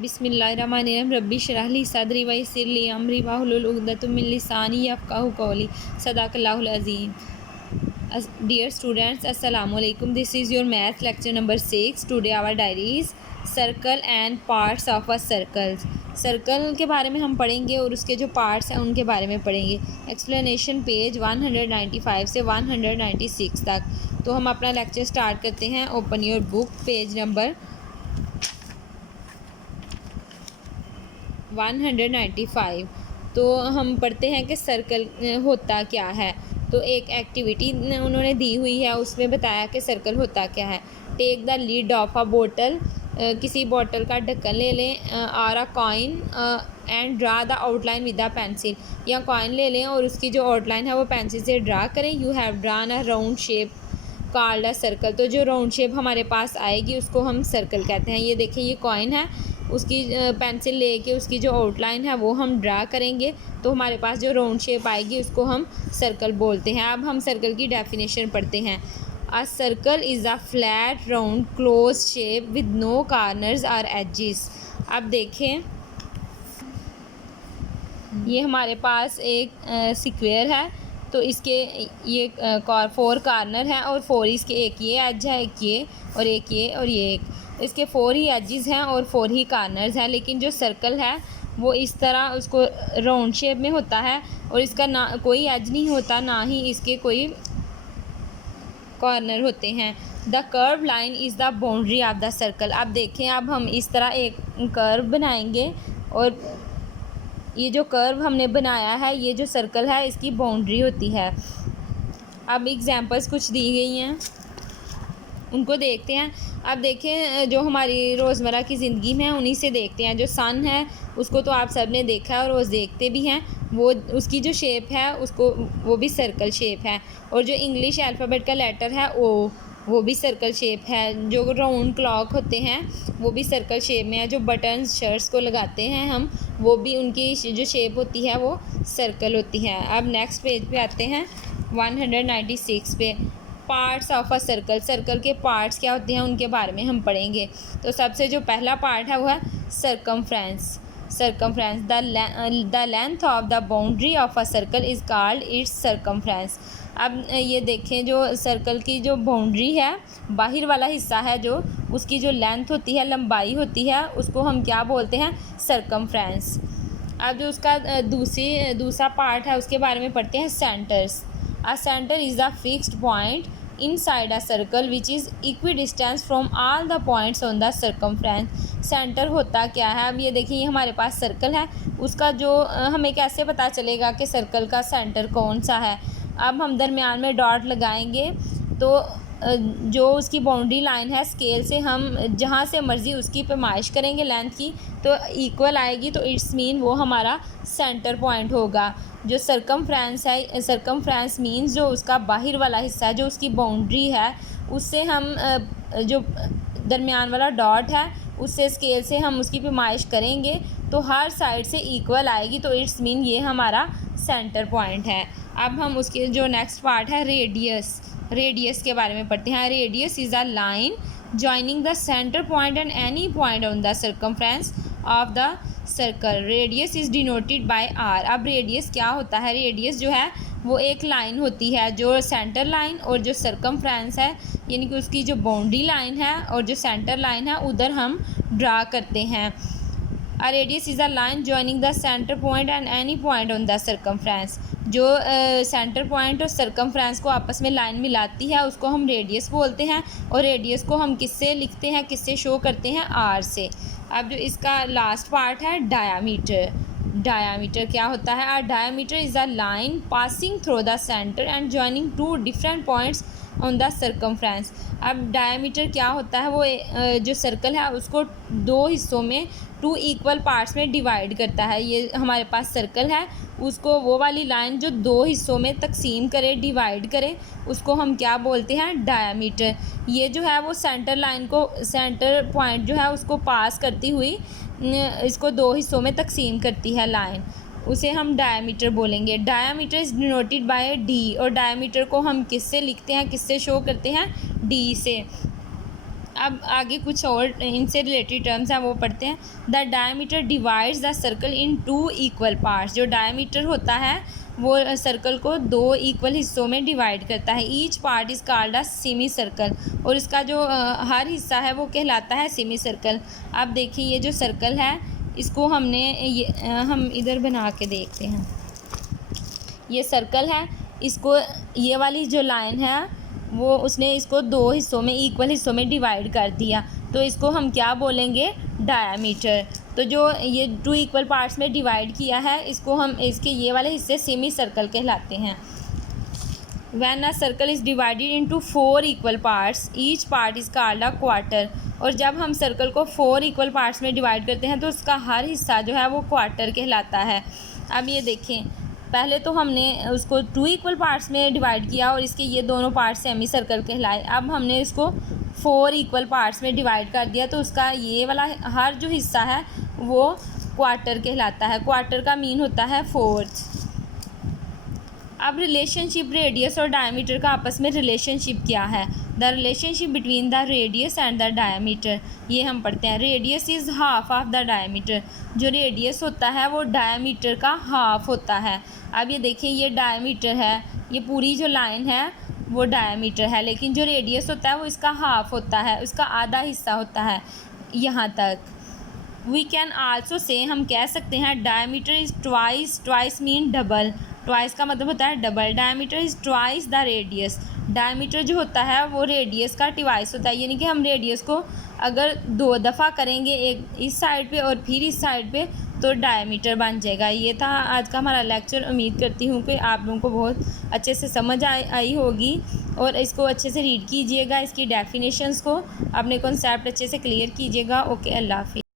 बिस्मिल्लाहिर्रहमानिर्रहीम रब्बी इश्रह ली सदरी व यस्सिर ली अमरी वाहलुल उक़दतम मिन लिसानी यफ़क़हू क़ौली सदाक़ल्लाहुल अज़ीम। Dear students, Assalamu alaikum. This is your math lecture number 6. Today our diary is circle and parts of a circle. Circle के बारे में हम पढ़ेंगे और उसके जो पार्ट्स हैं उनके बारे में पढ़ेंगे। एक्सप्लेनेशन पेज 195 से 196 तक। तो हम अपना लेक्चर स्टार्ट करते हैं। Open your book, page number 195। तो हम पढ़ते हैं कि सर्कल होता क्या है। तो एक एक्टिविटी उन्होंने दी हुई है, उसमें बताया कि सर्कल होता क्या है। Take the lid of a बोतल, किसी बोतल का ढक्कन ले लें। Or a coin and draw the outline with a pencil, या कॉइन ले लें और उसकी जो आउटलाइन है वो पेंसिल से ड्रा करें। You have drawn a round shape called a circle, तो जो राउंड शेप हमारे पास आएगी उसको हम सर्कल कहते हैं। ये देखिए, ये कॉइन है, उसकी पेंसिल लेके उसकी जो आउटलाइन है वो हम ड्रा करेंगे तो हमारे पास जो राउंड शेप आएगी उसको हम सर्कल बोलते हैं। अब हम सर्कल की डेफिनेशन पढ़ते हैं। A circle is a flat round close shape with no corners और एजेस। अब देखें, ये हमारे पास एक स्क्वायर है, तो इसके ये 4 कॉर्नर हैं और 4 इसके, एक ये एज है, एक ये और एक ये और ये एक। इसके 4 ही एजेस हैं और 4 ही कॉर्नर्स हैं। लेकिन जो सर्कल है वो इस तरह उसको राउंड शेप में होता है और इसका ना कोई एज नहीं होता, ना ही इसके कोई कॉर्नर होते हैं। The curve line is the boundary of the circle. अब देखें, अब हम इस तरह एक कर्व बनाएंगे और ये जो कर्व हमने बनाया है, ये जो सर्कल है इसकी बाउंड्री होती है। अब एग्जांपल्स कुछ दी गई हैं, उनको देखते हैं। अब देखें, जो हमारी रोज़मर्रा की ज़िंदगी में है उन्हीं से देखते हैं। जो सन है उसको तो आप सब ने देखा है और रोज़ देखते भी हैं। वो उसकी जो शेप है उसको, वो भी सर्कल शेप है। और जो इंग्लिश अल्फ़ाबेट का लेटर है वो भी सर्कल शेप है। जो राउंड क्लॉक होते हैं वो भी सर्कल शेप में है। जो बटन्स शर्ट्स को लगाते हैं हम, वो भी उनकी जो शेप होती है वो सर्कल होती है। अब नेक्स्ट पेज पे आते हैं, 196 पे। Parts of a circle, circle के पार्ट्स क्या होते हैं उनके बारे में हम पढ़ेंगे। तो सबसे जो पहला पार्ट है वो है circumference. Circumference, the length of the boundary of a circle is called its circumference. अब ये देखें, जो सर्कल की जो बाउंड्री है, बाहर वाला हिस्सा है जो, उसकी जो लेंथ होती है, लंबाई होती है, उसको हम क्या बोलते हैं? सर्कमफ्रेंस। अब जो उसका दूसरा पार्ट है उसके बारे में पढ़ते हैं, centres. A centre is a fixed point inside a circle which is equidistance from all the points on the circumference. Centre होता क्या है? अब ये देखिए, ये हमारे पास सर्कल है, उसका जो हमें कैसे पता चलेगा कि सर्कल का सेंटर कौन सा है? अब हम दरमियान में डॉट लगाएंगे तो जो उसकी बाउंड्री लाइन है, स्केल से हम जहाँ से मर्ज़ी उसकी पैमाइश करेंगे लेंथ की, तो इक्वल आएगी, तो इट्स मीन वो हमारा सेंटर पॉइंट होगा। जो सर्कमफ्रेंस है, सर्कमफ्रेंस मीन्स जो उसका बाहर वाला हिस्सा है, जो उसकी बाउंड्री है, उससे हम जो दरमियान वाला डॉट है उससे स्केल से हम उसकी पैमाइश करेंगे तो हर साइड से इक्वल आएगी, तो इट्स मीन ये हमारा सेंटर पॉइंट है। अब हम उसके जो नेक्स्ट पार्ट है, रेडियस। रेडियस के बारे में पढ़ते हैं। Radius is a line joining the centre point and any point on the circumference of the circle. Radius is denoted by R. अब रेडियस क्या होता है? रेडियस जो है वो एक लाइन होती है जो सेंटर लाइन और जो सर्कमफ्रेंस है, यानी कि उसकी जो बाउंड्री लाइन है और जो सेंटर लाइन है, उधर हम ड्रा करते हैं। A radius is a line joining the center point and any point on the circumference। जो सेंटर पॉइंट और सर्कमफ्रेंस को आपस में लाइन मिलाती है उसको हम रेडियस बोलते हैं। और रेडियस को हम किससे लिखते हैं, किससे शो करते हैं? आर से। अब जो इसका लास्ट पार्ट है, डायामीटर। डायामीटर क्या होता है? A diameter is a line passing through the centre and joining two different points on the circumference. अब डायामीटर क्या होता है? वो जो सर्कल है उसको 2 हिस्सों में, 2 इक्वल पार्ट्स में डिवाइड करता है। ये हमारे पास सर्कल है, उसको वो वाली लाइन जो 2 हिस्सों में तकसीम करे, डिवाइड करे, उसको हम क्या बोलते हैं? डायामीटर। ये जो है वो सेंटर लाइन को, सेंटर पॉइंट जो है उसको पास करती हुई इसको 2 हिस्सों में तकसीम करती है लाइन, उसे हम डायामीटर बोलेंगे। Diameter is denoted bye D. और डायामीटर को हम किससे लिखते हैं, किससे शो करते हैं? डी से। अब आगे कुछ और इनसे रिलेटेड टर्म्स हैं वो पढ़ते हैं। The diameter divides the circle in 2 equal parts. जो डायमीटर होता है वो सर्कल को 2 इक्वल हिस्सों में डिवाइड करता है। Each part is called a semi circle, और इसका जो हर हिस्सा है वो कहलाता है सेमी सर्कल। अब देखिए ये जो सर्कल है इसको हम इधर बना के देखते हैं। ये सर्कल है, इसको ये वाली जो लाइन है वो उसने इसको 2 हिस्सों में इक्वल हिस्सों में डिवाइड कर दिया, तो इसको हम क्या बोलेंगे, डायामीटर। तो जो ये 2 इक्वल पार्ट्स में डिवाइड किया है इसको हम इसके ये वाले हिस्से सेमी सर्कल कहलाते हैं। When a circle is divided into 4 equal parts, each part is called a quarter। और जब हम सर्कल को 4 इक्वल पार्ट्स में डिवाइड करते हैं तो उसका हर हिस्सा जो है वो क्वार्टर कहलाता है। अब ये देखें, पहले तो हमने उसको 2 इक्वल पार्ट्स में डिवाइड किया और इसके ये दोनों पार्ट सेमी सर्कल कहलाए। अब हमने इसको 4 इक्वल पार्ट्स में डिवाइड कर दिया तो उसका ये वाला हर जो हिस्सा है वो क्वार्टर कहलाता है। क्वार्टर का मीन होता है फोर्थ। अब रिलेशनशिप रेडियस और डायमीटर का आपस में रिलेशनशिप क्या है। The relationship between the radius and the diameter, ये हम पढ़ते हैं। Radius is half of the diameter. जो रेडियस होता है वो डायमीटर का हाफ होता है। अब ये देखिए ये डायमीटर है, ये पूरी जो लाइन है वो डायमीटर है, लेकिन जो रेडियस होता है वो इसका हाफ होता है, उसका आधा हिस्सा होता है यहाँ तक। वी कैन आल्सो से, हम कह सकते हैं diameter is twice. Twice mean double. Twice का मतलब होता है double. Diameter is twice the radius. Diameter जो होता है वो रेडियस का ट्वाइस होता है, यानी कि हम रेडियस को अगर 2 दफ़ा करेंगे, एक इस साइड पे और फिर इस साइड पे, तो डायमीटर बन जाएगा। ये था आज का हमारा लेक्चर। उम्मीद करती हूँ कि आप लोगों को बहुत अच्छे से समझ आई होगी और इसको अच्छे से रीड कीजिएगा, इसकी डेफिनेशंस को, अपने कॉन्सेप्ट अच्छे से क्लियर कीजिएगा। ओके, अल्लाह हाफिज़।